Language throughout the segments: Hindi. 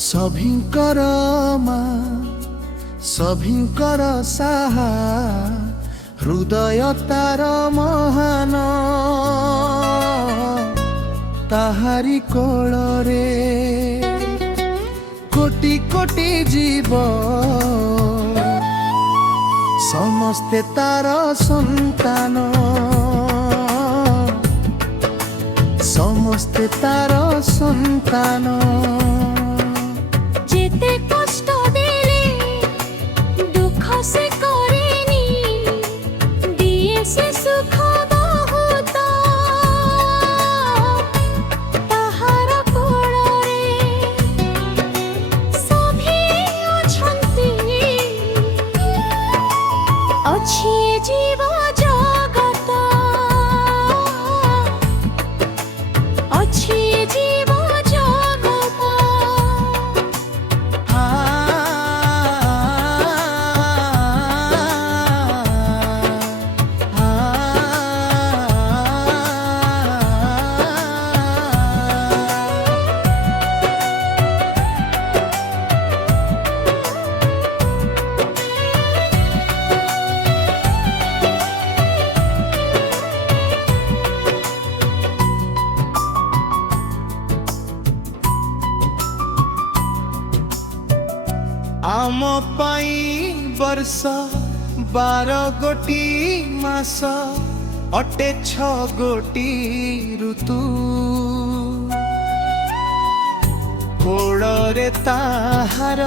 सभिंकर मा सभिंकर साहा हृदय तार महान ताहारी कोଳରେ कोटि कोटि जीव समस्ते तार संतान समस्ते तार संतान जेते कष्ट देले दुख से करेनी दिए से सुख बहुत ताहार कोଳରେ सभी अछंती अछि जीव जगत अछि जीव जगत आम पाई वर्ष 12 गोटी मास अटे 6 गोटी ऋतु कोଳରେ ताहार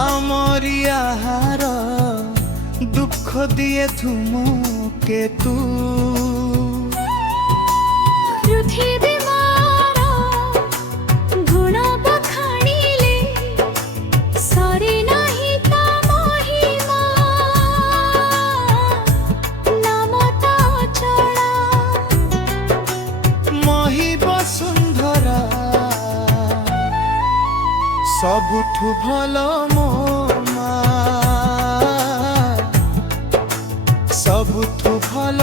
आमरी आहार दुख दिए धूमकेतु पृथ्वी मारा गुण बखाणिले सरे नाही ता महिमा नाम ता अचला मही वसुंधरा सबुठु भल मो मा सबुठु भल